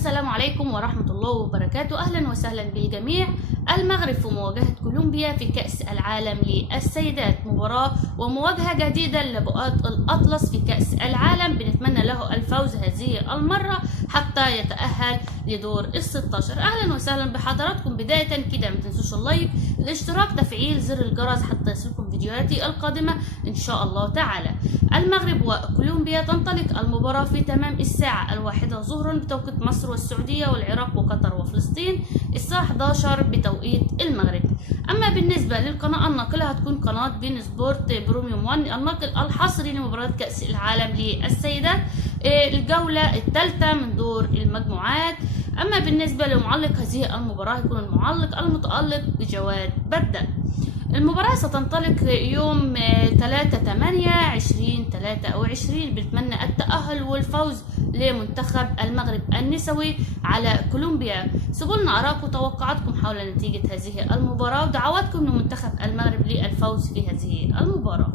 السلام عليكم ورحمة الله وبركاته. أهلا وسهلا بالجميع. المغرب في مواجهة كولومبيا في كأس العالم للسيدات، مباراة ومواجهة جديدة لبؤات الأطلس في كأس العالم. بنتمنى له الفوز هذه المرة حتى يتأهل لدور ال16. أهلا وسهلا بحضراتكم. بداية كده ما تنسوش اللايك، الاشتراك، تفعيل زر الجرس حتى يصلكم فيديوهاتي القادمة إن شاء الله تعالى. المغرب وكولومبيا تنطلق المباراة في تمام الساعة 1 ظهرا بتوقيت مصر والسعودية والعراق وقطر وفلسطين، الساعة 11 بتوقيت المغرب. أما بالنسبة للقناة الناقلة هتكون قناة بين سبورت بريميوم 1، الناقل الحصري لمباراة كأس العالم للسيدات، الجولة الثالثة من دور المجموعات. أما بالنسبة لمعلق هذه المباراة يكون المعلق المتألق بجواد بدة. المباراة ستنطلق يوم 3/8/2023. بنتمنى التأهل والفوز لمنتخب المغرب النسوي على كولومبيا. سيبوا لنا آراءكم وتوقعاتكم حول نتيجة هذه المباراة ودعواتكم لمنتخب المغرب للفوز في هذه المباراة.